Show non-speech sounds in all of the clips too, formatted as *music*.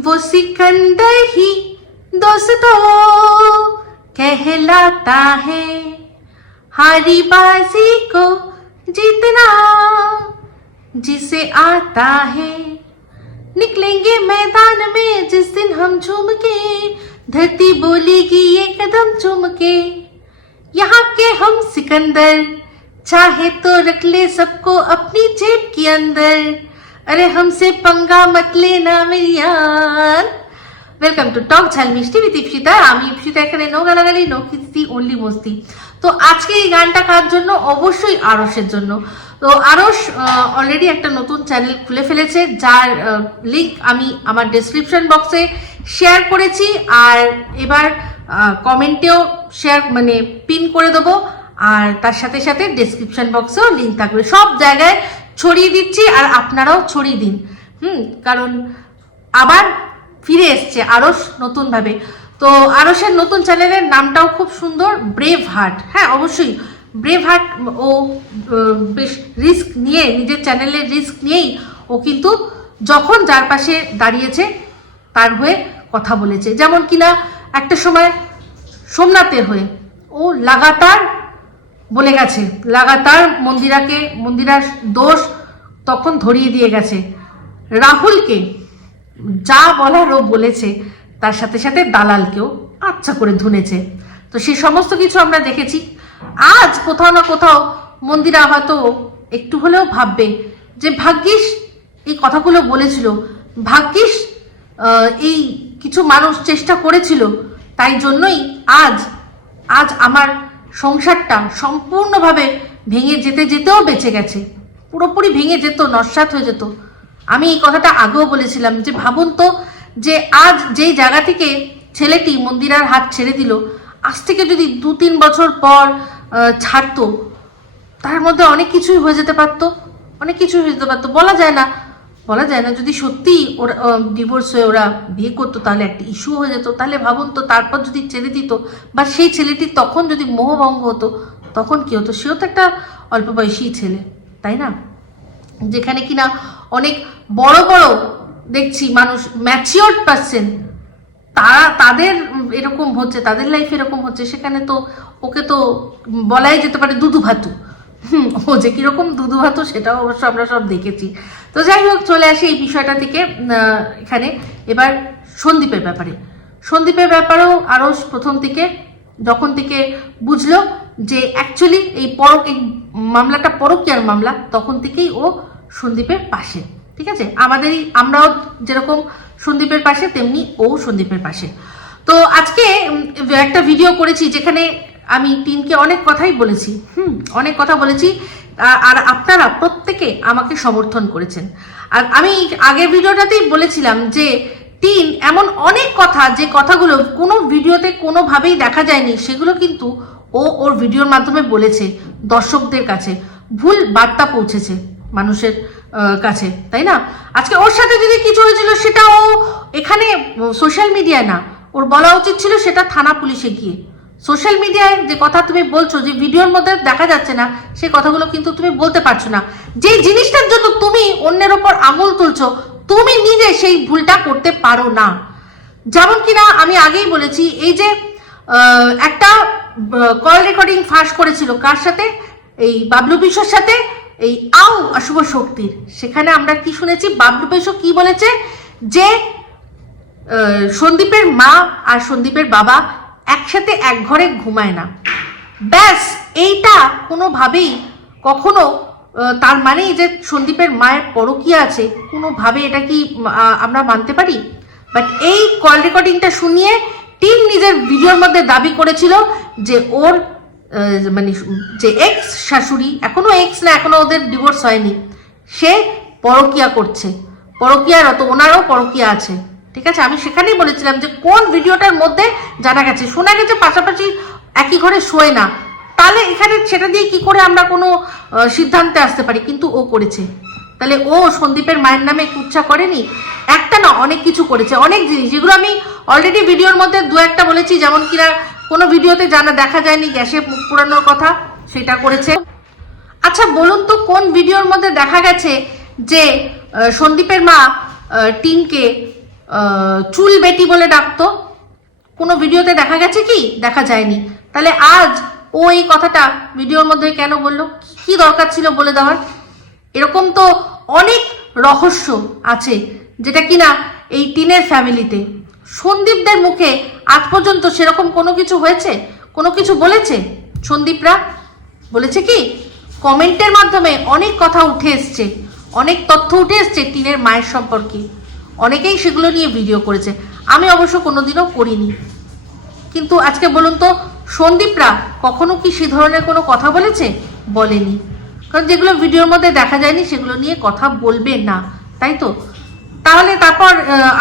वो सिकंदर ही दोस्तों कहलाता है। हारी बाजी को जीतना जिसे आता है। निकलेंगे मैदान में जिस दिन हम झूम के धरती बोलेगी ये कदम चूम के यहाँ के हम सिकंदर, चाहे तो रख ले सबको अपनी जेब के अंदर। আরে হামসে পাঙ্গা মতলে না মেরিয়ান ওয়েলকাম টু টক ঝাল মিষ্টি উইথ ইপসিতা আমি ইপসিতা এখানে নো গালাগালি নো কিস্তি অনলি মস্তি। তো আজকে এই গানটা কার জন্য? অবশ্যই আরসের জন্য। তো আরস অলরেডি একটা নতুন চ্যানেল খুলে ফেলেছে, যার লিঙ্ক আমি আমার ডেসক্রিপশন বক্সে শেয়ার করেছি। আর এবার কমেন্টেও শেয়ার মানে পিন করে দেবো। আর তার সাথে সাথে ডেসক্রিপশন বক্সেও লিঙ্ক থাকবে। সব জায়গায় ছড়িয়ে দিচ্ছি আর আপনারাও ছড়িয়ে দিন। হুম, কারণ আবার ফিরে এসছে আরস নতুনভাবে। তো আরসের নতুন চ্যানেলের নামটাও খুব সুন্দর ব্রেভ হার্ট হ্যাঁ অবশ্যই ব্রেভ হার্ট ও বেশ রিস্ক নিয়ে, নিজের চ্যানেলের রিস্ক নিয়েই ও কিন্তু যখন যার পাশে দাঁড়িয়েছে, তার হয়ে কথা বলেছে। যেমন কিনা একটা সময় সোমনাথের হয়ে ও লাগাতার বলে গেছে। লাগাতার মন্দিরাকে, মন্দিরার দোষ তখন ধরিয়ে দিয়ে গেছে। রাহুলকে যা বলার ও বলেছে, তার সাথে সাথে দালালকেও আচ্ছা করে ধুনেছে। তো সেই সমস্ত কিছু আমরা দেখেছি। আজ কোথাও না কোথাও মন্দিরা হয়তো একটু হলেও ভাববে যে, ভাগ্যিস এই কথাগুলো বলেছিল। ভাগ্যিস এই কিছু মানুষ চেষ্টা করেছিল। তাই জন্যই আজ আজ আমার সংসারটা সম্পূর্ণভাবে ভেঙে যেতে যেতেও বেঁচে গেছে। পুরোপুরি ভেঙে যেত নস্বাত হয়ে যেত। আমি এই কথাটা আগেও বলেছিলাম যে, ভাবুন তো যে, আজ যেই জায়গা থেকে ছেলেটি মন্দিরার হাত ছেড়ে দিল, আজ থেকে যদি দু তিন বছর পর ছাড়তো, তার মধ্যে অনেক কিছুই হয়ে যেতে পারতো, অনেক কিছুই হয়ে যেতে পারতো। বলা যায় না বলা যায় না যদি সত্যি ওরা ডিভোর্স হয়ে ওরা বিয়ে করতো তাহলে একটা ইস্যু হয়ে যেত। তাহলে ভাবুন তো তারপর যদি ছেড়ে দিত বা সেই ছেলেটি তখন যদি মোহভঙ্গ হতো তখন কি হতো? সেও তো একটা অল্প বয়সী ছেলে তাই না? যেখানে কিনা অনেক বড় বড় দেখছি মানুষ ম্যাচিওর পার্সন তারা তাদের এরকম হচ্ছে তাদের লাইফ এরকম হচ্ছে সেখানে তো ওকে তো বলাই যেতে পারে দুধু ভাতু। হুম, ও যে কীরকম দুধু ভাতু সেটাও অবশ্য আমরা সব দেখেছি। তো যাই হোক, চলে আসি এই বিষয়টা থেকে এখানে। এবার সন্দীপের ব্যাপারে। সন্দীপের ব্যাপারেও আরও প্রথম থেকে, যখন থেকে বুঝলো যে অ্যাকচুয়ালি এই পরক এই মামলাটা পরকীয়ার মামলা, তখন থেকেই ও সন্দীপের পাশে। ঠিক আছে? আমাদেরই, আমরাও যেরকম সন্দীপের পাশে, তেমনি ও সন্দীপের পাশে। তো আজকে একটা ভিডিও করেছি যেখানে আমি টিমকে অনেক কথাই বলেছি। হুম, অনেক কথা বলেছি। আর আপনারা প্রত্যেকে আমাকে সমর্থন করেছেন। আর আমি আগের ভিডিওটাতেই বলেছিলাম যে, তিন, এমন অনেক কথা যে কথাগুলো কোনো ভিডিওতে কোনোভাবেই দেখা যায়নি, সেগুলো কিন্তু ও ওর ভিডিওর মাধ্যমে বলেছে দর্শকদের কাছে। ভুল বার্তা পৌঁছেছে মানুষের কাছে, তাই না? আজকে ওর সাথে যদি কিছু হয়েছিল সেটা ও এখানে সোশ্যাল মিডিয়ায় না। ওর বলা উচিত ছিল সেটা থানা পুলিশে গিয়ে। সোশ্যাল মিডিয়ায় যে কথা তুমি বলছো, যে ভিডিওর মধ্যে দেখা যাচ্ছে না সেই কথাগুলো কিন্তু তুমি বলতে পারছ না। যে জিনিসটার জন্য তুমি অন্যের ওপর আঙুল তুলছো, তুমি নিজে সেই ভুলটা করতে পারো না। যেমন কিনা আমি আগেই বলেছি, এই যে একটা কল রেকর্ডিং ফাঁস করেছিল, কার সাথে? এই বাবলু বিশ্বর সাথে, এই আউ অশুভ শক্তির। সেখানে আমরা কি শুনেছি? বাবলু বিশ্ব কি বলেছে? যে সন্দীপের মা আর সন্দীপের বাবা একসাথে এক ঘরে ঘুমায় না। ব্যাস, এইটা কোনোভাবেই কখনো তার মানেই যে সন্দীপের মায়ের পরকীয়া আছে, কোনোভাবে এটা কি আমরা মানতে পারি? বাট এই কল রেকর্ডিংটা শুনিয়ে টিম নিজের ভিডিওর মধ্যে দাবি করেছিল যে ওর মানে যে এক্স শাশুড়ি, এখনও এক্স না, এখনও ওদের ডিভোর্স হয়নি। সে পরকিয়া করছে। পরকিয়ারত ওনারও পরকিয়া আছে। ঠিক আছে? আমি সেখানেই বলেছিলাম যে কোন ভিডিওটার মধ্যে জানা গেছে। শোনা গেছে পাশাপাশি একই ঘরে শোয় না। তাহলে এখানে সেটা দিয়ে কি করে আমরা কোনো সিদ্ধান্তে আসতে পারি? কিন্তু ও করেছে। তাহলে ও সন্দীপের মায়ের নামে কুচ্ছা করেনি? একটা না অনেক কিছু করেছে। অনেক জিনিস। যেগুলো আমি অলরেডি ভিডিওর মধ্যে দু একটা বলেছি যেমন কিনা কোনো ভিডিওতে জানা দেখা যায়নি গ্যাসে পুরানোর কথা সেটা করেছে। আচ্ছা বলুন তো কোন ভিডিওর মধ্যে দেখা গেছে যে সন্দীপের মা আহ, চুল বেটি বলে ডাকতো। কোনো ভিডিওতে দেখা গেছে কি? দেখা যায়নি। তাহলে আজ ও এই কথাটা ভিডিওর মধ্যে কেন বলল? কি দরকার ছিল বলে দেওয়ার? এরকম তো অনেক রহস্য আছে, যেটা কিনা এই টিনের ফ্যামিলিতে। সন্দীপদের মুখে আজ পর্যন্ত সেরকম কোনো কিছু হয়েছে? কোনো কিছু বলেছে? সন্দীপরা? বলেছে কি? কমেন্টের মাধ্যমে অনেক কথা উঠে এসছে। অনেক তথ্য উঠে এসছে টিনের মায়ের সম্পর্কে। অনেকেই সেগুলো নিয়ে ভিডিও করেছে। আমি অবশ্য কোনোদিনও করিনি। কিন্তু আজকে বলুন তো, সন্দীপরা কখনো কি সে ধরনের কোনো কথা বলেছে? বলেনি। কারণ যেগুলো ভিডিওর মধ্যে দেখা যায়নি, সেগুলো নিয়ে কথা বলবে না, তাই তো? তাহলে তারপর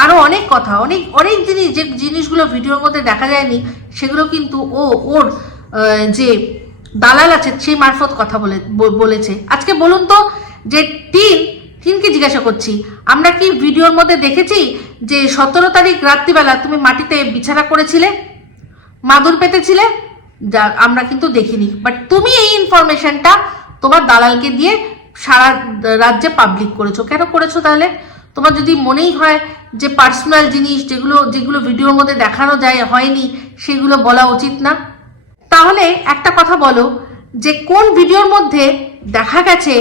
আরও অনেক কথা, অনেক অনেক জিনিস, যে জিনিসগুলো ভিডিওর মধ্যে দেখা যায়নি, সেগুলো কিন্তু ও, ওর যে দালাল আছে, সেই মারফত কথা বলে, বলেছে। আজকে বলুন তো, যে টিন টিনকে জিজ্ঞাসা করছি, আমরা কি ভিডিওর মধ্যে দেখেছি যে সতেরো তারিখ রাত্রিবেলা তুমি মাটিতে বিছানা করেছিলে? মাদুর পেতেছিলে? যা আমরা কিন্তু দেখিনি। বাট তুমি এই ইনফরমেশনটা তোমার দালালকে দিয়ে সারা রাজ্যে পাবলিক করেছ। কেন করেছ তাহলে? তোমার যদি মনেই হয় যে পার্সোনাল জিনিস যেগুলো যেগুলো ভিডিওর মধ্যে দেখানো যায়, হয়নি, সেগুলো বলা উচিত না। তাহলে একটা কথা বলো যে কোন ভিডিওর মধ্যে দেখা গেছে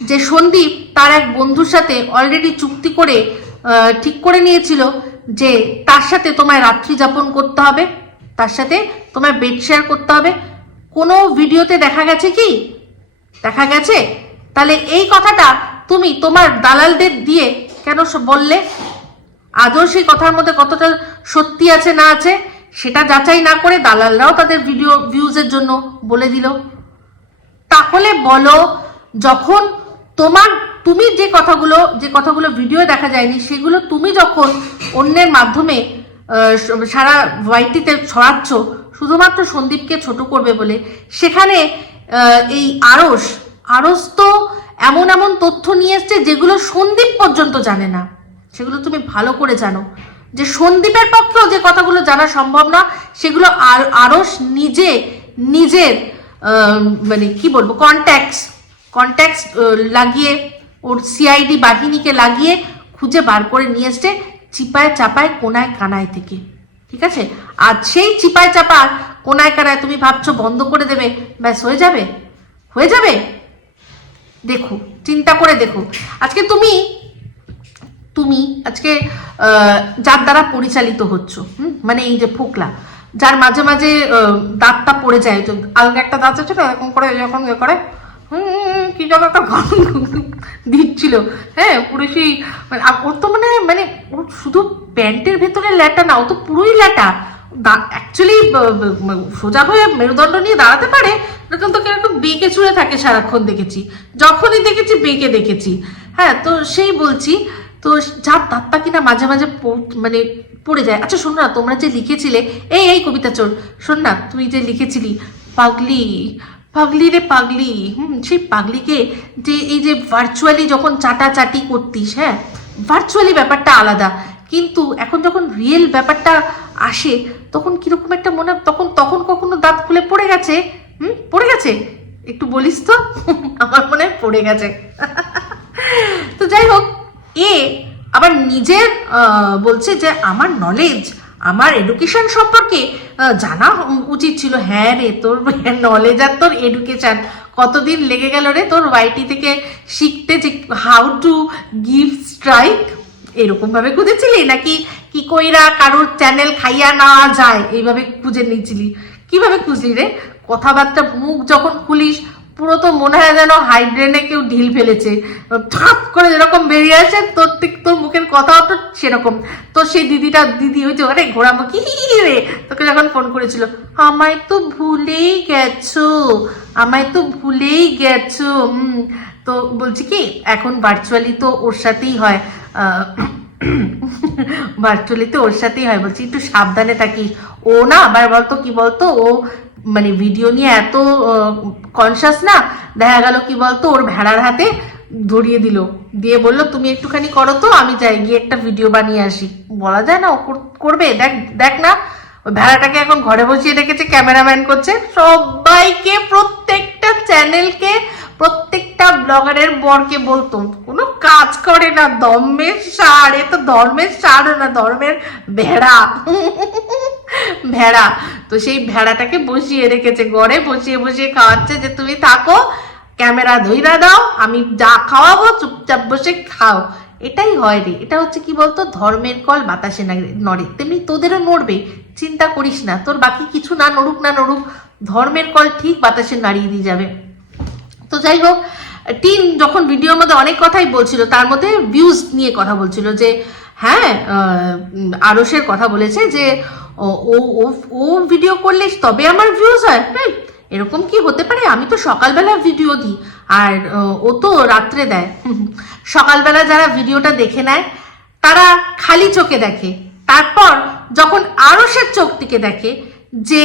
যে সন্দীপ তার এক বন্ধুর সাথে অলরেডি চুক্তি করে ঠিক করে নিয়েছিল যে তার সাথে তোমায় রাত্রি যাপন করতে হবে, তার সাথে তোমায় বেড শেয়ার করতে হবে। কোনো ভিডিওতে দেখা গেছে কি? দেখা গেছে? তাহলে এই কথাটা তুমি তোমার দালালদের দিয়ে কেন বললে? আদৌ সেই কথার মধ্যে কতটা সত্যি আছে, না আছে, সেটা যাচাই না করে দালালরাও তাদের ভিডিও ভিউজের জন্য বলে দিল। তাহলে বলো, যখন তোমার, তুমি যে কথাগুলো যে কথাগুলো ভিডিও দেখা যায়নি, সেগুলো তুমি যখন অন্যের মাধ্যমে সারা ওয়াইটিতে ছড়াচ্ছ, শুধুমাত্র সন্দীপকে ছোট করবে বলে, সেখানে এই আড়স আড়স তো এমন এমন তথ্য নিয়ে এসছে যেগুলো সন্দীপ পর্যন্ত জানে না। সেগুলো তুমি ভালো করে জানো। যে সন্দীপের পক্ষেও যে কথাগুলো জানা সম্ভব না, সেগুলো আর, আরস নিজে, নিজের মানে কি বলব কন্ট্যাক্টস কন্ট্যাক্টস লাগিয়ে ওর সিআইডি বাহিনীকে লাগিয়ে খুঁজে বার করে নিয়ে এসছে চিপায় চাপায় কোনায় কানায় থেকে। ঠিক আছে? আর সেই চিপায় চাপা কোনায় কানায় তুমি ভাবছ বন্ধ করে দেবে ব্যাস হয়ে যাবে? হয়ে যাবে? দেখো চিন্তা করে দেখো। আজকে তুমি তুমি আজকে যার দ্বারা পরিচালিত হচ্ছ? মানে এই যে ফোকলা যার মাঝে মাঝে দাঁতটা পড়ে যায়। আলগা একটা দাঁত আছে না এরকম করে এরকম করে হুম, কি যেন একটা গান দিচ্ছিল। হ্যাঁ পুরো সেই মানে ওর তো মানে মানে ওর শুধু প্যান্টের ভেতরে ল্যাটা না, ও তো পুরোই ল্যাটা। অ্যাকচুয়ালি সোজা হয়ে মেরুদণ্ড নিয়ে দাঁড়াতে পারে এরকম তো কীরকম বেঁকে চুড়ে থাকে সারাক্ষণ দেখেছি। যখনই দেখেছি, বেঁকে দেখেছি। হ্যাঁ তো সেই বলছি, তো যার দাঁতটা কিনা মাঝে মাঝে মানে পড়ে যায়। আচ্ছা শোন না, তোমরা যে লিখেছিলে, এই এই কবিতা চোর, শোন না, তুই যে লিখেছিলি, পাগলি পাগলি রে পাগলি। হুম, সেই পাগলিকে যে এই যে ভার্চুয়ালি যখন চাটাচাটি করতিস হ্যাঁ? ভার্চুয়ালি ব্যাপারটা আলাদা। কিন্তু এখন যখন রিয়েল ব্যাপারটা আসে, তখন কীরকম একটা মনে, তখন তখন কখনো দাঁত খুলে পড়ে গেছে? হুম, পড়ে গেছে? একটু বলিস তো। আমার মনে হয় পড়ে গেছে। তো যাই হোক, এ আবার নিজের বলছে যে আমার নলেজ আমার এডুকেশন সম্পর্কে জানা উচিত ছিল হ্যাঁ রে, তোর নলেজ আর তোর এডুকেশন কতদিন লেগে গেল রে? তোর ওয়াইটি থেকে শিখতে যে হাউ টু গিভ স্ট্রাইক এরকমভাবে খুঁজেছিলি? নাকি কি কইরা কারোর চ্যানেল খাইয়া না যায়? এইভাবে খুঁজে নিয়েছিলি। কীভাবে খুঁজলি রে? কথাবার্তা মুখ যখন খুলিস পুরো তো মনে হয় যেন হাইড্রেনে কেউ ঢিল ফেলেছে। ঠাপ করে যেরকম বেরিয়ে আসে, তোর থেকে তোর মুখের কথাও তো সেরকম। তো সেই দিদিটা, দিদি হয়েছে আরে ঘোড়ামুখী রে, তোকে যখন ফোন করেছিল, আমায় তো ভুলেই গেছো, আমায় তো ভুলেই গেছো। তো বলছি কি, এখন ভার্চুয়ালি তো ওর সাথেই হয় ভার্চুয়ালি *coughs* তো ওর সাথেই হয়। বলছি, একটু সাবধানে থাকিস। ও না, আবার বলতো, কি বলতো, ও মানে ভিডিও নিয়ে এত কনসাস না, দেখা গেল কি বলতো, ওর ভেড়ার হাতে ধরিয়ে দিল। দিয়ে বলল, তুমি একটুখানি করো তো, আমি যাই, গিয়ে একটা ভিডিও বানিয়ে আসি। বলা যায় না, ও কর- করবে, দেখ দেখ না, ওই ভেড়াটাকে এখন ঘরে বসিয়ে রেখেছে, ক্যামেরাম্যান করছে। সবাইকে, প্রত্যেকটা চ্যানেলকে প্রত্যেকটা ব্লগারের বরকে বলতো কোনো কাজ করে না, ধর্মের সার, এ তো ধর্মের সার না, ধর্মের ভেড়া। ভেড়া। তো সেই ভেড়াটাকে বসিয়ে রেখেছে, ঘরে বসিয়ে বসিয়ে খাওয়াচ্ছে যে, তুমি থাকো, ক্যামেরা ধইরা দাও, আমি যা খাওয়াবো, চুপচাপ বসে খাও। এটাই হয় রে। এটা হচ্ছে কি বলতো? ধর্মের কল বাতাসে নড়ে। তেমনি তোদেরও নড়বে চিন্তা করিস না, তোর বাকি কিছু না নড়ুক না নড়ুক, ধর্মের কল ঠিক বাতাসে নাড়িয়ে দিয়ে যাবে। তো যাই হোক, টিন যখন ভিডিওর মধ্যে অনেক কথাই বলছিল, তার মধ্যে ভিউজ নিয়ে কথা বলছিল যে হ্যাঁ আরসের কথা বলেছে যে, ও- ও, ও- ভিডিও করলে তবে আমার ভিউজ হয়। হ্যাঁ এরকম কি হতে পারে? আমি তো সকালবেলা ভিডিও দিই, আর, ও তো রাত্রে দেয়। সকালবেলা যারা ভিডিওটা দেখে নেয়, তারা খালি চোখে দেখে। তারপর যখন আরসের চোখ থেকে দেখে যে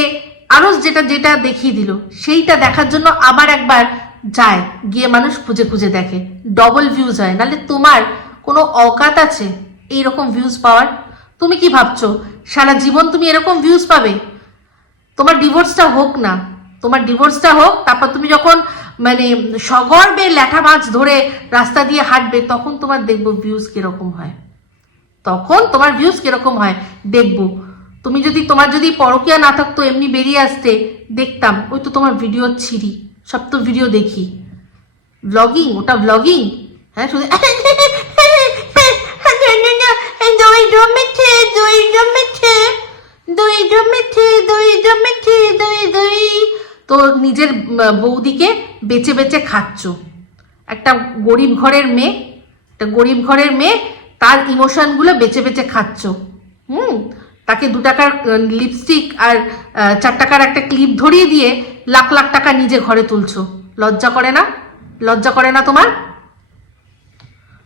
আরস যেটা যেটা দেখিয়ে দিল, সেইটা দেখার জন্য আবার একবার যায়, গিয়ে মানুষ খুঁজে খুঁজে দেখে। ডবল ভিউজ হয়। নাহলে তোমার কোনো অকাত আছে এইরকম ভিউজ পাওয়ার? তুমি কি ভাবছ? সারা জীবন তুমি এরকম ভিউজ পাবে? তোমার ডিভোর্সটা হোক না। তোমার ডিভোর্সটা হোক, তারপর তুমি যখন মানে সগর্বে ল্যাঠা মাছ ধরে রাস্তা দিয়ে হাঁটবে, তখন তোমার দেখব ভিউজ কীরকম হয়। তখন তোমার ভিউজ কীরকম হয়? দেখব। তুমি যদি তোমার যদি পরকিয়া না থাকতো, এমনি বেরিয়ে আসতে দেখতাম, ওই তো তোমার ভিডিও ছিরি সব তো ভিডিও দেখি। ব্লগিং ওটা ব্লগিং হ্যাঁ শুধু *laughs* দই জমেছে দই জমেছে দই জমেছে দই জমেছে, দই দই। তো নিজের বৌদিকে বেচে বেচে খাচ্ছ। একটা গরিব ঘরের মেয়ে, একটা গরিব ঘরের মেয়ে, তার ইমোশনগুলো বেচে বেচে খাচ্ছ। হুম? তাকে দু টাকার লিপস্টিক আর চার টাকার একটা ক্লিপ ধরিয়ে দিয়ে লাখ লাখ টাকা নিজে ঘরে তুলছো। লজ্জা করে না? লজ্জা করে না তোমার?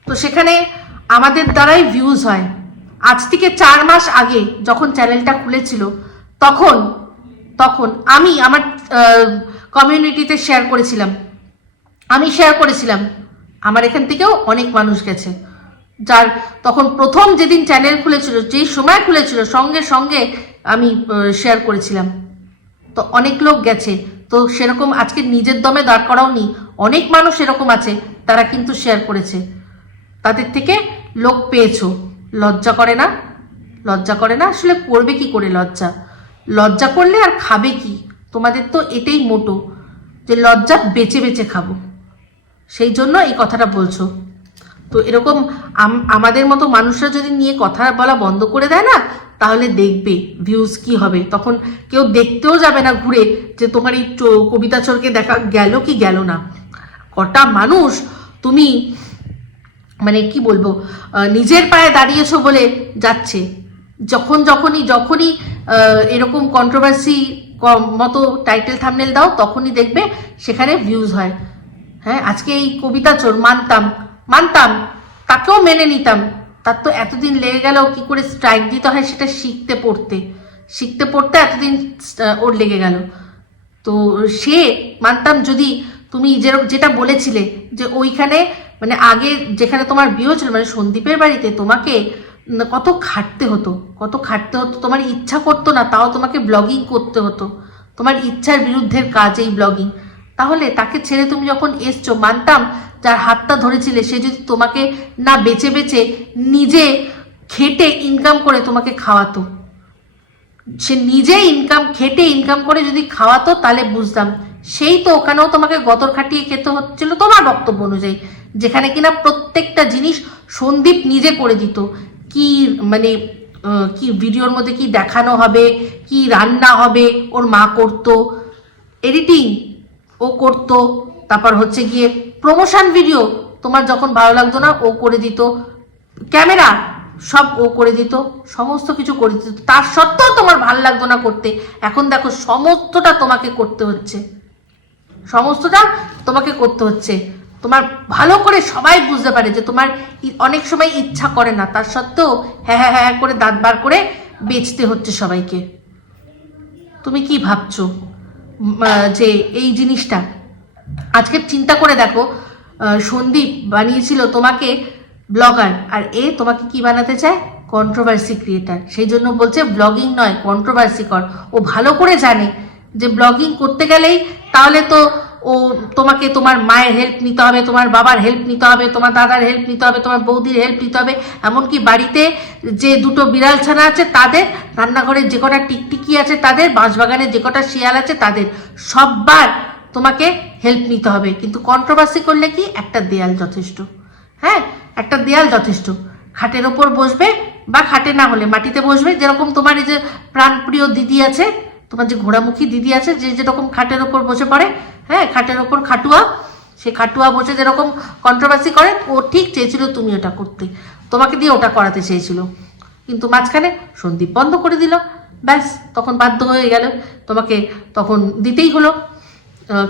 তো সেখানে আমাদের দ্বারাই ভিউজ হয়। আজ থেকে চার মাস আগে যখন চ্যানেলটা খুলেছিল, তখন তখন আমি আমার কমিউনিটিতে শেয়ার করেছিলাম। আমি শেয়ার করেছিলাম। আমার এখান থেকেও অনেক মানুষ গেছে। যার তখন প্রথম যেদিন চ্যানেল খুলেছিল, যেই সময় খুলেছিল, সঙ্গে সঙ্গে আমি শেয়ার করেছিলাম। তো অনেক লোক গেছে। তো সেরকম আজকে নিজের দমে দাঁড় করাও নি অনেক মানুষ এরকম আছে, তারা কিন্তু শেয়ার করেছে। তাদের থেকে লোক পেয়েছ। লজ্জা করে না? লজ্জা করে না? আসলে করবে কি করে লজ্জা? লজ্জা করলে আর খাবে কি? তোমাদের তো এটাই মোটো, যে লজ্জা বেচে বেচে খাব। সেই জন্য এই কথাটা বলছো। তো এরকম আম- আমাদের মতো মানুষরা যদি নিয়ে কথা বলা বন্ধ করে দেয় না, তাহলে দেখবে ভিউজ কি হবে। তখন কেউ দেখতেও যাবে না ঘুরে যে তোমার এই কবিতা চোরকে দেখা গেল কি গেল না। কটা মানুষ তুমি মানে কি বলব নিজের পায়ে দাঁড়িয়েছো বলে যাচ্ছে। যখন যখনই যখনই এরকম কন্ট্রোভার্সি মতো টাইটেল থামনেল দাও, তখনই দেখবে সেখানে ভিউজ হয়। হ্যাঁ আজকে এই কবিতা চোর, মানতাম মানতাম, তাকেও মেনে নিতাম। তার তো এতদিন লেগে গেল কি করে স্ট্রাইক দিতে হয় সেটা শিখতে পড়তে। শিখতে পড়তে এতদিন ওর লেগে গেল। তো সে মানতাম যদি তুমি যেটা বলেছিলে যে ওইখানে মানে আগে যেখানে তোমার বিয়ে ছিল মানে সন্দীপের বাড়িতে তোমাকে কত খাটতে হতো। কত খাটতে হতো। তোমার ইচ্ছা করতো না, তাও তোমাকে ব্লগিং করতে হতো। তোমার ইচ্ছার বিরুদ্ধের কাজ এই ব্লগিং তাহলে তাকে ছেড়ে তুমি যখন এসছো, মানতাম যার হাতটা ধরেছিলে, সে যদি তোমাকে না বেচে বেচে নিজে খেটে ইনকাম করে তোমাকে খাওয়াতো। সে নিজে ইনকাম খেটে ইনকাম করে যদি খাওয়াতো, তাহলে বুঝতাম সেই তো ওখানেও তোমাকে গতর খাটিয়ে খেতে হচ্ছিল তোমার বক্তব্য অনুযায়ী, যেখানে কিনা প্রত্যেকটা জিনিস সন্দীপ নিজে করে দিত। কি মানে কি ভিডিওর মধ্যে কি দেখানো হবে, কি রান্না হবে, ওর মা করতো, এডিটিং ও করতো, তারপর হচ্ছে গিয়ে প্রমোশন ভিডিও তোমার যখন ভালো লাগতো না, ও করে দিত। ক্যামেরা সব ও করে দিত, সমস্ত কিছু করে দিত। তার সত্ত্বেও তোমার ভালো লাগতো না করতে। এখন দেখো সমস্তটা তোমাকে করতে হচ্ছে। সমস্তটা তোমাকে করতে হচ্ছে। তোমার ভালো করে সবাই বুঝতে পারে যে তোমার অনেক সময় ইচ্ছা করে না। তার সত্ত্বেও হ্যাঁ হ্যাঁ হ্যাঁ করে দাঁত বার করে বেচতে হচ্ছে সবাইকে। তুমি কি ভাবছ? যে এই জিনিসটা আজকে চিন্তা করে দেখো সন্দীপ বানিয়েছিল তোমাকে ব্লগার, আর এ তোমাকে কি বানাতে চায়? কন্ট্রোভার্সি ক্রিয়েটার সেই জন্য বলছে ব্লগিং নয় কন্ট্রোভার্সি কর। ও ভালো করে জানে যে ব্লগিং করতে গেলেই তাহলে তো ও তোমাকে তোমার মায়ের হেল্প নিতে হবে, তোমার বাবার হেল্প নিতে হবে, তোমার দাদার হেল্প নিতে হবে, তোমার বৌদির হেল্প নিতে হবে। এমনকি বাড়িতে যে দুটো বিড়াল ছানা আছে তাদের রান্নাঘরে যে কটা টিকটিকি আছে তাদের বাঁশবাগানে যে কটা শিয়াল আছে তাদের, সববার তোমাকে হেল্প নিতে হবে। কিন্তু কন্ট্রোভার্সি করলে কি? একটা দেয়াল যথেষ্ট। হ্যাঁ একটা দেয়াল যথেষ্ট। খাটের ওপর বসবে বা খাটে না হলে মাটিতে বসবে। যেরকম তোমার এই যে প্রাণপ্রিয় দিদি আছে, তোমার যে ঘোড়ামুখী দিদি আছে, যে যেরকম খাটের ওপর বসে পড়ে হ্যাঁ খাটের ওপর খাটুয়া, সে খাটুয়া বসে যেরকম কন্ট্রোভার্সি করে, ও ঠিক চেয়েছিল তুমি ওটা করতে। তোমাকে দিয়ে ওটা করাতে চেয়েছিল। কিন্তু মাঝখানে সন্দীপ বন্ধ করে দিল। ব্যাস, তখন বাধ্য হয়ে গেল। তোমাকে তখন দিতেই হলো।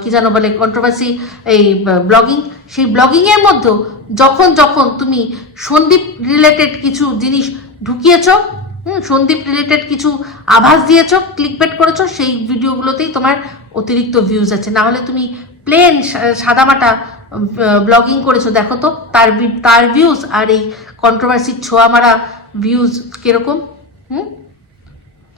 কি জানো বলে কন্ট্রোভার্সি এই ব্লগিং সেই ব্লগিংয়ের মধ্যেও যখন যখন তুমি সন্দীপ রিলেটেড কিছু জিনিস ঢুকিয়েছ, হুম, সন্দীপ রিলেটেড কিছু আভাস দিয়েছ ক্লিকবেট করেছ, সেই ভিডিওগুলোতেই তোমার অতিরিক্ত ভিউজ আছে। না হলে তুমি প্লেন সাদামাটা ব্লগিং করেছ, দেখো তো, তার তার ভিউজ আর এই কন্ট্রোভার্সির ছোঁয়া মারা ভিউজ কীরকম, হুম?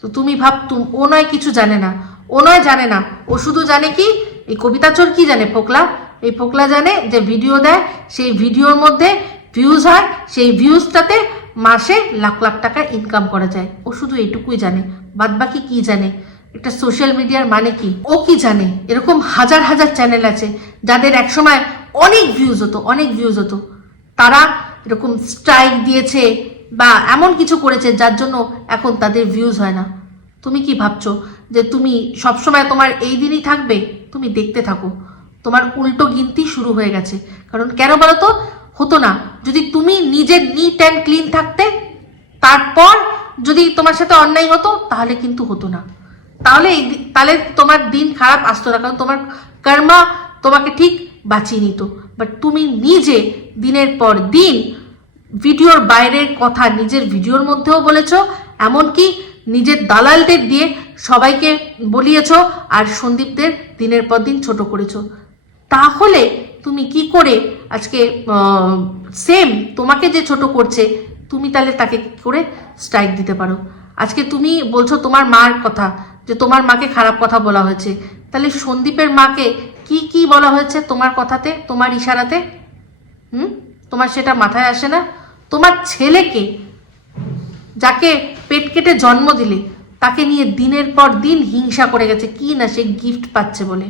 তো তুমি ভাব ও নয় কিছু জানে না। ও নয় জানে না। ও শুধু জানে কি, এই কবিতা চোর কি জানে পোকলা এই পোকলা জানে যে ভিডিও দেয়, সেই ভিডিওর মধ্যে ভিউজ হয়, সেই ভিউজটাতে মাসে লাখ লাখ টাকা ইনকাম করা যায়। ও শুধু এইটুকুই জানে। বাদ বাকি কি জানে? একটা সোশ্যাল মিডিয়ার মানে কি? ও কি জানে? এরকম হাজার হাজার চ্যানেল আছে, যাদের একসময় অনেক ভিউজ হতো, অনেক ভিউজ হতো। তারা এরকম স্ট্রাইক দিয়েছে বা এমন কিছু করেছে যার জন্য এখন তাদের ভিউজ হয় না। তুমি কি ভাবছ? যে তুমি সবসময় তোমার এই দিনই থাকবে, তুমি দেখতে থাকো। তোমার উল্টো গিনতি শুরু হয়ে গেছে। কারণ কেন বলো তো হতো না, যদি তুমি নিজের নিট অ্যান্ড ক্লিন থাকতে, তারপর যদি তোমার সাথে অন্যায় হতো, তাহলে কিন্তু হতো না। তাহলে এই তাহলে তোমার দিন খারাপ আসতো না, কারণ তোমার কর্মা তোমাকে ঠিক বাঁচিয়ে নিত। বাট তুমি নিজে দিনের পর দিন ভিডিওর বাইরের কথা নিজের ভিডিওর মধ্যেও বলেছ, এমনকি নিজের দালালদের দিয়ে সবাইকে বলিয়েছো আর সন্দীপদের দিনের পর দিন ছোট করেছ। তাহলে তুমি কি করে আজকে সেম তোমাকে যে ছোট করছে, তুমি তাহলে তাকে কি করে স্ট্রাইক দিতে পারো? আজকে তুমি বলছো তোমার মার কথা, যে তোমার মাকে খারাপ কথা বলা হয়েছে। তাহলে সন্দীপের মাকে কি কি বলা হয়েছে তোমার কথাতে, তোমার ইশারাতে? হুম? তোমার সেটা মাথায় আসে না? তোমার ছেলেকে যাকে পেট কেটে জন্ম দিলে, তাকে নিয়ে দিনের পর দিন হিংসা করে গেছে, কি না সে গিফট পাচ্ছে বলে।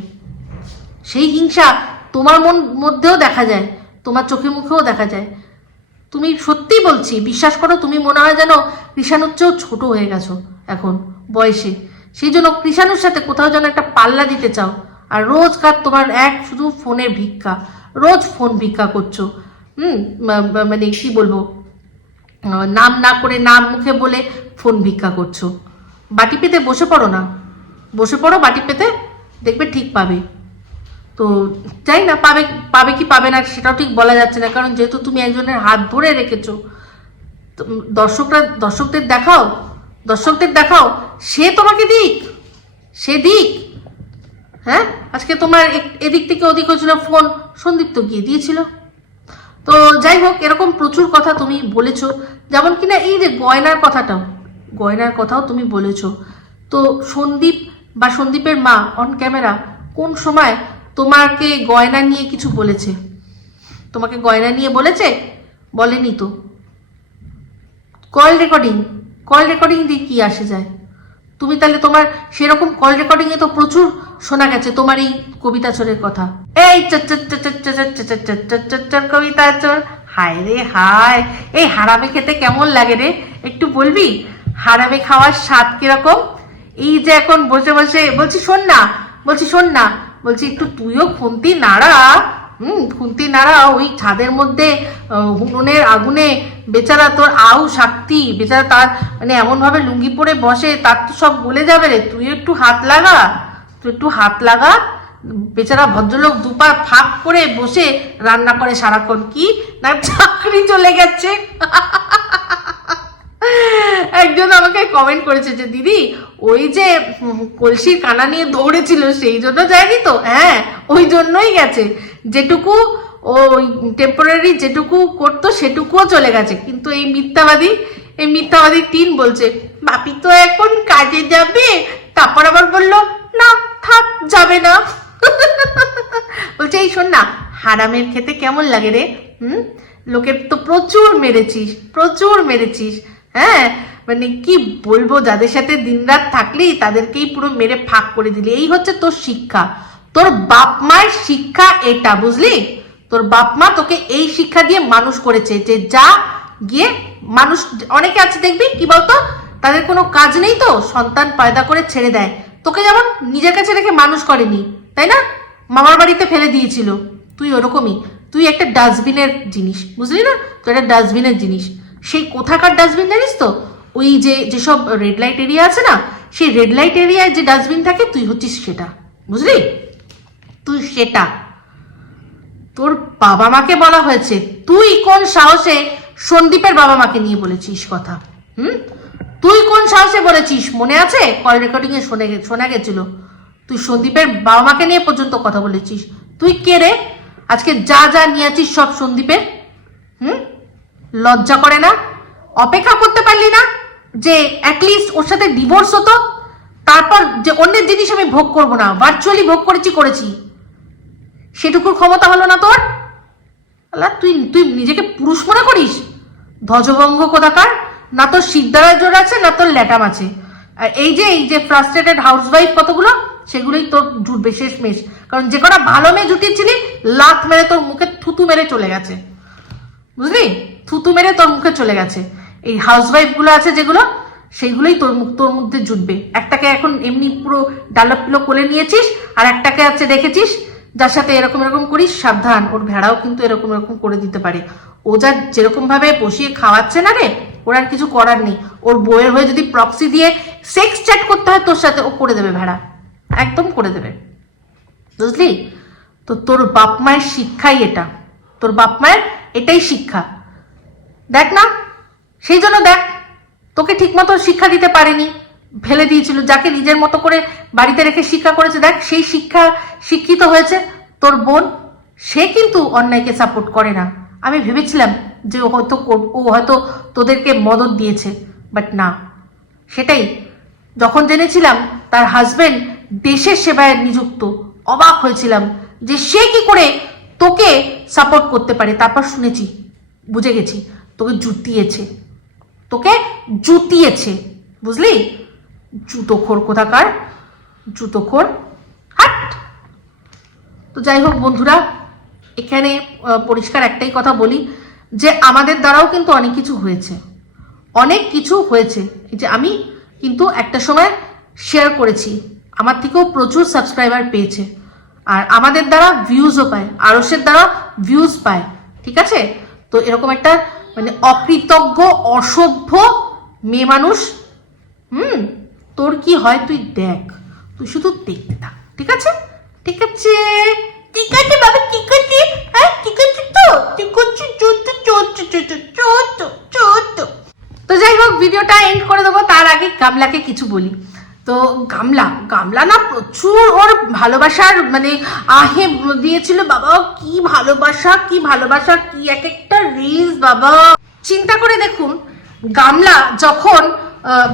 সেই হিংসা তোমার মন মধ্যেও দেখা যায়, তোমার চোখে মুখেও দেখা যায়। তুমি সত্যি বলছি, বিশ্বাস করো, তুমি মনে হয় যেন কৃষাণুর চেয়েও ছোট হয়ে গেছো এখন, বয়সে। সেই জন্য কৃষাণুর সাথে কোথাও যেন একটা পাল্লা দিতে চাও। আর রোজকার তোমার এক শুধু ফোনের ভিক্ষা, রোজ ফোন ভিক্ষা করছ। হুম মানে কি বলব? নাম না করে নাম মুখে বলে ফোন ভিক্ষা করছ। বাটি পেতে বসে পড়ো না। বসে পড়ো, বাটি পেতে দেখবে ঠিক পাবে। তো যাই না, পাবে পাবে কি পাবে না সেটাও ঠিক বলা যাচ্ছে না, কারণ যেহেতু তুমি একজনের হাত ধরে রেখেছো দর্শকরা, দর্শকদের দেখাও দর্শকদের দেখাও, সে তোমাকে দিক, সে দিক। হ্যাঁ? আজকে তোমার এদিক থেকে ওদিক হয়েছিল ফোন, সন্দীপ তো গিয়ে দিয়েছিল। তো যাই হোক, এরকম প্রচুর কথা তুমি বলেছ। যেমন কিনা এই যে গয়নার কথাটাও, গয়নার কথাও তুমি বলেছ। তো সন্দীপ বা সন্দীপের মা অন ক্যামেরা কোন সময় তোমাকে গয়না নিয়ে কিছু বলেছে? তোমাকে গয়না নিয়ে বলেছে? বলেনি তো। কল রেকর্ডিং কল রেকর্ডিং দিয়ে কি আসে যায়? তুমি তাহলে তোমার সেরকম কল রেকর্ডিং এ তো প্রচুর শোনা গেছে তোমার এই কবিতা চোরের কথা এই কবিতা চোর হায় রে হায় এই হারামে খেতে কেমন লাগে রে একটু বলবি হারামে খাওয়ার স্বাদ কীরকম এই যে এখন বসে বসে বলছি শোন না বলছি শোন না বলছি একটু তুইও খুন্তি নাড়া হুম খুন্তি নাড়া ওই ছাদের মধ্যে আহ, উনুনের আগুনে বেচারা তোর আউ শক্তি বেচারা তার মানে এমনভাবে লুঙ্গি পরে বসে তার তো সব গলে যাবে রে তুই একটু হাত লাগা তুই একটু হাত লাগা। বেচারা ভদ্রলোক দুপা ফাঁক করে বসে রান্না করে সারাক্ষণ কি? না চাকরি চলে গেছে। একজন আমাকে কমেন্ট করেছে যে দিদি ওই যে কলসির কানা নিয়ে দৌড়েছিল সেই জন্য যায়নি তো? হ্যাঁ ওই জন্যই গেছে। যেটুকু ওই টেম্পোরারি যেটুকু করতো সেটুকুও চলে গেছে। কিন্তু এই মিথ্যাবাদী এই মিথ্যাবাদী তিন বলছে, বাপি তো এখন কাজে যাবে? তারপর আবার বলল, না, থাক, যাবে না। বলছে, এই শোন না, হারামের খেতে কেমন লাগে রে? হুম? লোকের তো প্রচুর মেরেছিস প্রচুর মেরেছিস হ্যাঁ? মানে কি বলব, যাদের সাথে দিনরাত থাকলি তাদেরকেই পুরো মেরে ফাঁক করে দিলি। এই হচ্ছে তোর শিক্ষা। তোর বাপ মায়ের শিক্ষা এটা, বুঝলি? তোর বাপ মা তোকে এই শিক্ষা দিয়ে মানুষ করেছে যে যা গিয়ে মানুষ, অনেকে আছে দেখবি, কি বলতো? তাদের কোনো কাজ নেই তো, সন্তান পয়দা করে ছেড়ে দেয়। তোকে যেমন নিজের কাছে রেখে মানুষ করেনি, তাই না? মামার বাড়িতে ফেলে দিয়েছিল। তুই ওরকমই। তুই একটা ডাস্টবিনের জিনিস, বুঝলি না? তুই একটা ডাস্টবিনের জিনিস। সেই কোথাকার ডাস্টবিন জানিস তো? ওই যে, যেসব রেড লাইট এরিয়া আছে না, সেই রেড লাইট এরিয়ায় যে ডাস্টবিন থাকে, তুই হচ্ছিস সেটা, বুঝলি? তুই সেটা? তোর বাবা মাকে বলা হয়েছে। তুই কোন সাহসে সন্দীপের বাবা মাকে নিয়ে বলেছিস কথা? হুম? তুই কোন সাহসে বলেছিস? মনে আছে? কল রেকর্ডিং এ শুনে শোনা গেছিল। তুই সন্দীপের বাবা মাকে নিয়ে পর্যন্ত কথা বলেছিস। তুই কে রে? আজকে যা যা নিয়ে আছিস সব সন্দীপের? হুম? লজ্জা করে না? অপেক্ষা করতে পারলি না? যে অ্যাটলিস্ট ওর সাথে ডিভোর্স হতো? তারপর যে অন্যের জিনিস আমি ভোগ করব না। ভার্চুয়ালি ভোগ করেছি করেছি। সেটুকুর ক্ষমতা হলো না তোর? আল্লাহ, তুই তুই নিজেকে পুরুষ মনে করিস? ধ্বজভঙ্গ কোথাকার? না তোর সিদ্ধারা জোর আছে, না তোর ল্যাটাম আছে। আর এই যে এই যে ফ্রাস্ট্রেটেড হাউসওয়াইফ কতগুলো, সেগুলোই তোর জুটবে শেষ মেশ কারণ যে কটা ভালো মেয়ে জুটিয়েছিলি লাত মেরে তোর মুখে থুতু মেরে চলে গেছে। বুঝলি? থুতু মেরে তোর মুখে চলে গেছে। এই হাউসওয়াইফগুলো আছে যেগুলো সেইগুলোই তোর মুখ তোর মধ্যে জুটবে। একটাকে এখন এমনি পুরো ডালপ কোলে নিয়েছিস, আর একটাকে আছে দেখেছিস যার সাথে এরকম এরকম করিস, সাবধান। ওর ভেড়াও কিন্তু এরকম এরকম করে দিতে পারে। ও যা যেরকম ভাবে বসিয়ে খাওয়াচ্ছে না রে, ওর আর কিছু করার নেই। ওর বইয়ের হয়ে যদি প্রক্সি দিয়ে সেক্স চ্যাট করতে হয়, তোর সাথে ও করে দেবে ভেড়া। একদম করে দেবে। বুঝলি? তো তোর বাপ মায়ের শিক্ষাই এটা। তোর বাপ মায়ের এটাই শিক্ষা। দেখ না, সেই জন্য দেখ, তোকে ঠিকমতো শিক্ষা দিতে পারেনি। ফেলে দিয়েছিল, যাকে নিজের মতো করে বাড়িতে রেখে শিক্ষা করেছে। দেখ, সেই শিক্ষা শিক্ষিত হয়েছে তোর বোন, সে কিন্তু অন্যায়কে সাপোর্ট করে না। আমি ভেবেছিলাম যে ও হয়তো ও হয়তো তোদেরকে মদত দিয়েছে বাট না। সেটাই, যখন জেনেছিলাম তার হাজবেন্ড দেশের সেবায় নিযুক্ত, অবাক হয়েছিলাম যে সে কি করে তোকে সাপোর্ট করতে পারে। তারপর শুনেছি, বুঝে গেছি, তোকে জুতিয়েছে তোকে জুতিয়েছে বুঝলি? জুতোখোর কোথাকার? জুতোখোর হাট। তো যাই হোক বন্ধুরা, এখানে পরিষ্কার একটাই কথা বলি যে আমাদের দ্বারাও কিন্তু অনেক কিছু হয়েছে। অনেক কিছু হয়েছে। যে আমি কিন্তু একটা সময় শেয়ার করেছি। আমার থেকেও প্রচুর সাবস্ক্রাইবার পেয়েছে। আর আমাদের দ্বারা ভিউজও পায়। আরসের দ্বারা ভিউজ পায়। ঠিক আছে? তো এরকম একটা মানে অকৃতজ্ঞ, অসভ্য মেয়ে মানুষ, হুম? তোর কি হয় তুই দেখ। তুই শুধু দেখতে থাক, ঠিক আছে? ঠিক আছে? ঠিক আছে বাবা, ঠিক আছে। হ্যাঁ ঠিক আছে তো? ঠিক আছে, চোদ্দ চোদ্দ চোদ্দ চোদ্দ চোদ্দ। তো যাই হোক, ভিডিওটা এন্ড করে দেবো। তার আগে গামলাকে কিছু বলি। তো গামলা গামলা না প্রচুর ওর ভালোবাসার মানে আহে দিয়েছিল। বাবা, কি ভালোবাসা কি ভালোবাসা, কি এক একটা রিলস বাবা। চিন্তা করে দেখুন, গামলা যখন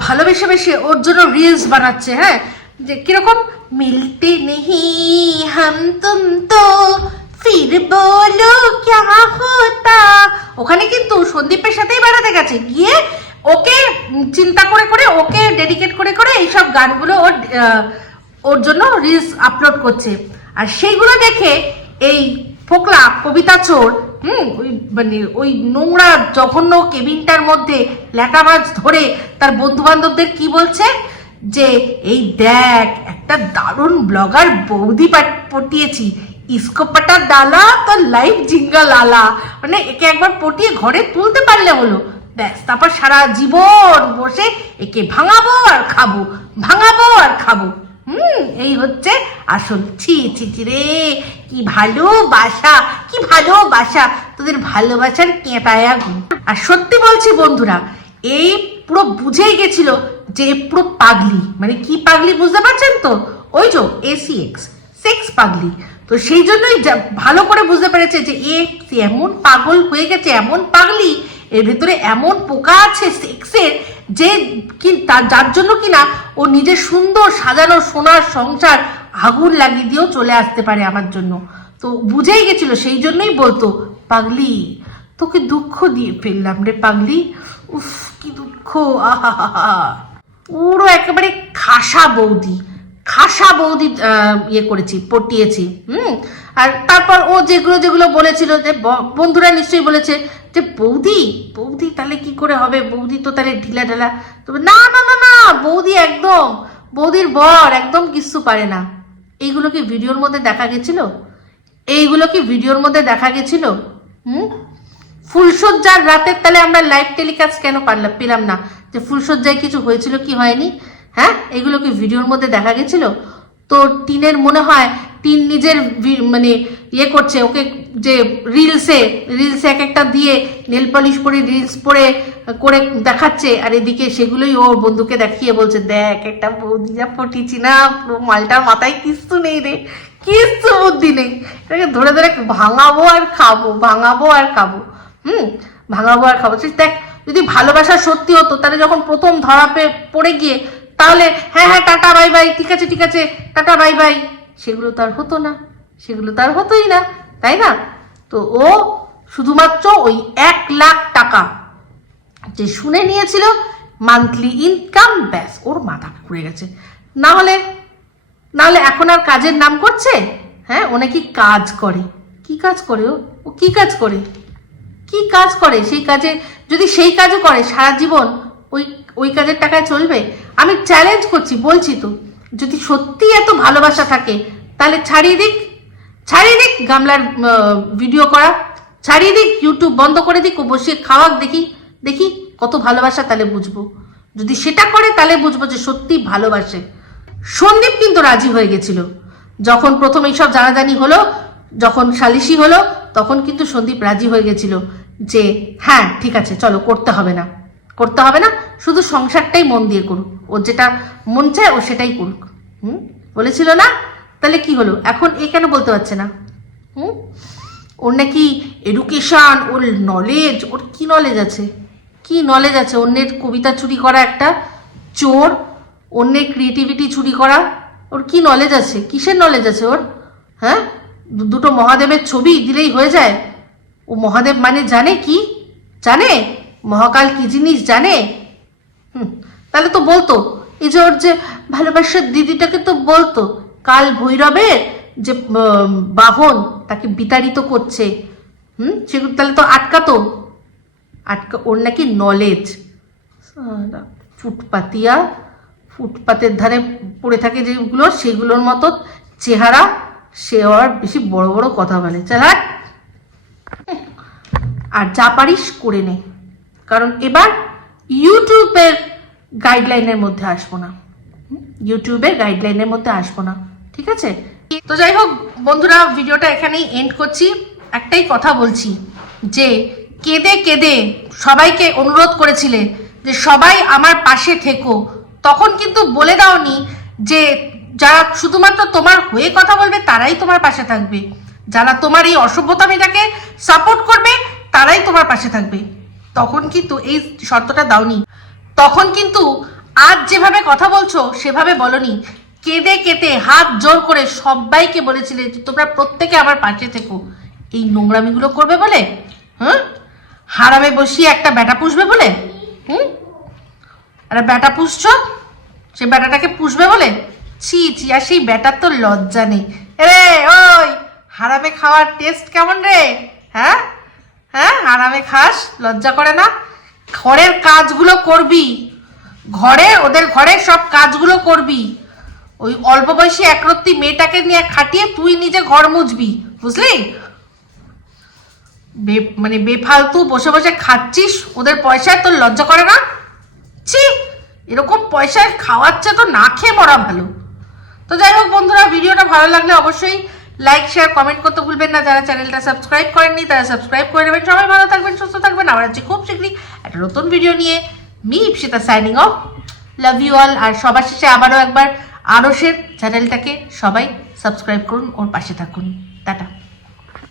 ভালোবেসে বেসে ওর জন্য রিলস বানাচ্ছে হ্যাঁ? যে কীরকম? মিলতে নেহি, হাম তুম তো, ফির বলো ক্যা হোতা। ওখানে কিন্তু সন্দীপের সাথেই বেড়াতে গেছে। গিয়ে ওকে চিন্তা করে করে, ওকে ডেডিকেট করে করে এইসব গানগুলো ওর ওর জন্য রিলস আপলোড করছে। আর সেইগুলো দেখে এই ফোকলা, কবিতা চোর হুম, ওই মানে ওই নোংরা জঘন্য কেবিনটার মধ্যে ল্যাটা মাছ ধরে তার বন্ধু বান্ধবদের কি বলছে? যে এই দেখ, একটা দারুণ ব্লগার বৌদি পাট- পটিয়েছি। ইসকো পাটা ডালা তো লাইফ জিঙ্গা লালা। মানে একে একবার পটিয়ে ঘরে তুলতে পারলে হলো। ব্যাস, তারপর সারা জীবন বসে একে ভাঙাবো আর খাব, ভাঙাবো আর খাব। হুম, এই হচ্ছে আসল ছি ছি ছি রে। কি ভালোবাসা কি ভালোবাসা, তোদের ভালোবাসার কেঁটায়া ঘুম। আর সত্যি বলছি বন্ধুরা, এই পুরো বুঝেই গেছিল যে পুরো পাগলি। মানে কি পাগলি বুঝতে পারছেন তো? ওই যে এসিএক্স সেক্স পাগলি। তো সেই জন্যই ভালো করে বুঝতে পেরেছে যে এ এমন পাগল হয়ে গেছে, এমন পাগলি, এর ভেতরে এমন পোকা আছে সেক্সের যে কি যার জন্য কিনা ও নিজের সুন্দর সাজানো সোনার সংসার আগুন লাগিয়ে দিয়েও চলে আসতে পারে আমার জন্য। তো বুঝেই গেছিল, সেই জন্যই বলতো, পাগলি, তোকে দুঃখ দিয়ে ফেললাম রে পাগলি। উফ, কি দুঃখ আহা পুরো একেবারে খাসা বৌদি। খাসা বৌদি ইয়ে করেছি, পটিয়েছি, হুম? আর তারপর ও যেগুলো যেগুলো বলেছিল, যে বন্ধুরা নিশ্চয়ই বলেছে যে, বৌদি বৌদি তাহলে কি করে হবে? বৌদি তো তাহলে ঢিলা ঢালা। তবে না না না না, বৌদি একদম, বৌদির বর একদম কিচ্ছু পারে না। এইগুলো কি ভিডিওর মধ্যে দেখা গেছিল? এইগুলো কি ভিডিওর মধ্যে দেখা গেছিল? হুম? ফুলসজ্জার রাতের তাহলে আমরা লাইভ টেলিকাস্ট কেন পারলাম, পেলাম না? যে ফুলসজ্জায় কিছু হয়েছিল কি হয়নি? হ্যাঁ? এগুলো কি ভিডিওর মধ্যে দেখা গেছিল? তো টিনের মনে হয় টিন নিজের মানে ইয়ে করছে, ওকে যে রিলসে রিলসে এক একটা দিয়ে নেল পলিশ করে রিলস পরে করে দেখাচ্ছে, আর এদিকে সেগুলোই ওর বন্ধুকে দেখিয়ে বলছে, দেখ, একটা বৌদি যা পটিছি না, পুরো মালটার মাথায় কিচ্ছু নেই রে, কিচ্ছু বুদ্ধি নেই। এটাকে ধরে ধরে ভাঙাবো আর খাব, ভাঙাবো আর খাব, হুম? ভাঙাবো আর খাব। দেখ, যদি ভালোবাসা সত্যি হতো, তাহলে যখন প্রথম ধরা পড়ে গিয়ে তাহলে হ্যাঁ হ্যাঁ টাটা, বাই বাই, ঠিক আছে ঠিক আছে, টাটা, বাই বাই। সেগুলো তার হতো না, সেগুলো তার হতোই না, তাই না? তো ও শুধুমাত্র ওই এক লাখ টাকা যে শুনে নিয়েছিল মান্থলি ইনকাম ব্যাস, ওর মাথা ঘুরে গেছে। না হলে না হলে এখন আর কাজের নাম করছে? হ্যাঁ ও নাকি কাজ করে। কি কাজ করে ও? ও কি কাজ করে? কি কাজ করে? সেই কাজে, যদি সেই কাজও করে সারা জীবন, ওই ওই কাজের টাকায় চলবে? আমি চ্যালেঞ্জ করছি, বলছি তো, যদি সত্যি এত ভালোবাসা থাকে, তাহলে ছাড়িয়ে দিক। ছাড়িয়ে দিক গামলার ভিডিও করা। ছাড়িয়ে দিক ইউটিউব বন্ধ করে দিক, ও বসে খাওয়াক দেখি দেখি কত ভালোবাসা তাহলে বুঝব। যদি সেটা করে, তাহলে বুঝব যে সত্যি ভালোবাসে। সন্দীপ কিন্তু রাজি হয়ে গেছিল। যখন প্রথম এইসব জানাজানি হলো, যখন সালিশি হলো, তখন কিন্তু সন্দীপ রাজি হয়ে গেছিল যে হ্যাঁ ঠিক আছে, চলো, করতে হবে না। করতে হবে না শুধু সংসারটাই মন দিয়ে করুক। ওর যেটা মন চায়, ও সেটাই করুক। হুম? বলেছিল না? তাহলে কি হলো? এখন এ কেন বলতে পারছে না? হুম? ওর নাকি এডুকেশান ওর নলেজ ওর কি নলেজ আছে? কি নলেজ আছে? অন্যের কবিতা চুরি করা একটা চোর অন্যের ক্রিয়েটিভিটি চুরি করা, ওর কি নলেজ আছে? কিসের নলেজ আছে ওর? হ্যাঁ? দুটো মহাদেবের ছবি দিলেই হয়ে যায়। ও মহাদেব মানে জানে কি? জানে? মহাকাল কি জিনিস জানে? হুম, তাহলে তো বলতো, এই যে ওর যে ভালোবাসার দিদিটাকে তো বলতো, কাল ভৈরবের যে বাহন তাকে বিতাড়িত করছে, হুম সেগুলো তাহলে তো আটকাতো, আটকা, ওর নাকি নলেজ ফুটপাতিয়া, ফুটপাতের ধারে পড়ে থাকে যেগুলো, সেগুলোর মতো চেহারা, সে আর বেশি বড় বড় কথা বলে। চালাক আর যা পারিস করে নে। কারণ এবার ইউটিউবের গাইডলাইনের মধ্যে আসব না। ইউটিউবের গাইডলাইনের মধ্যে আসব না, ঠিক আছে? তো যাই হোক, বন্ধুরা, ভিডিওটা এখানেই এন্ড করছি। একটাই কথা বলছি, যে কেঁদে কেঁদে সবাইকে অনুরোধ করেছিলে যে সবাই আমার পাশে থেকো। তখন কিন্তু বলে দাওনি যে যারা শুধুমাত্র তোমার হয়ে কথা বলবে, তারাই তোমার পাশে থাকবে। যারা তোমার এই অসভ্যতামিটাকে সাপোর্ট করবে, তারাই তোমার পাশে থাকবে। তখন কিন্তু এই শর্তটা দাওনি। তখন কিন্তু আজ যেভাবে কথা বলছো, সেভাবে বলনি। কেঁদে কেটে হাত জোর করে সবাইকে বলেছিলে যে, তোমরা প্রত্যেকে আমার পাশে থেকো। এই নোংরামিগুলো করবে বলে? হুম? হারামে বসিয়ে একটা ব্যাটা পুষবে বলে? হুম? আরে ব্যাটা পুষছ? সে ব্যাটাটাকে পুষবে বলে? ছি ছি, আর সেই ব্যাটার তো লজ্জা নেই। রে ওই হারামে খাওয়ার টেস্ট কেমন রে? হ্যাঁ? হ্যাঁ আরামে খাস, লজ্জা করে না? ঘরের কাজগুলো করবি। ঘরে, ওদের ঘরে সব কাজগুলো করবি। ওই অল্প বয়সী একরত্তি মেয়েটাকে নিয়ে খাটিয়ে তুই নিজে ঘর মুছবি, বুঝলি? মানে বেফালতু বসে বসে খাচ্ছিস, ওদের পয়সায় তোর লজ্জা করে না? ছি, এরকম পয়সায় খাওয়াচ্ছে তো না খেয়ে মরা ভালো। তো যাই হোক বন্ধুরা, ভিডিওটা ভালো লাগলে অবশ্যই লাইক শেয়ার কমেন্ট করতে ভুলবেন না। যারা চ্যানেলটা সাবস্ক্রাইব করেননি, তারা সাবস্ক্রাইব করে নেবেন। সবাই ভালো থাকবেন, সুস্থ থাকবেন। আবার হচ্ছে খুব শীঘ্রই একটা নতুন ভিডিও নিয়ে। Me Ipsita signing off love you all আর সবার শেষে আবারও একবার আরসের চ্যানেলটাকে সবাই সাবস্ক্রাইব করুন, ওর পাশে থাকুন। টাটা।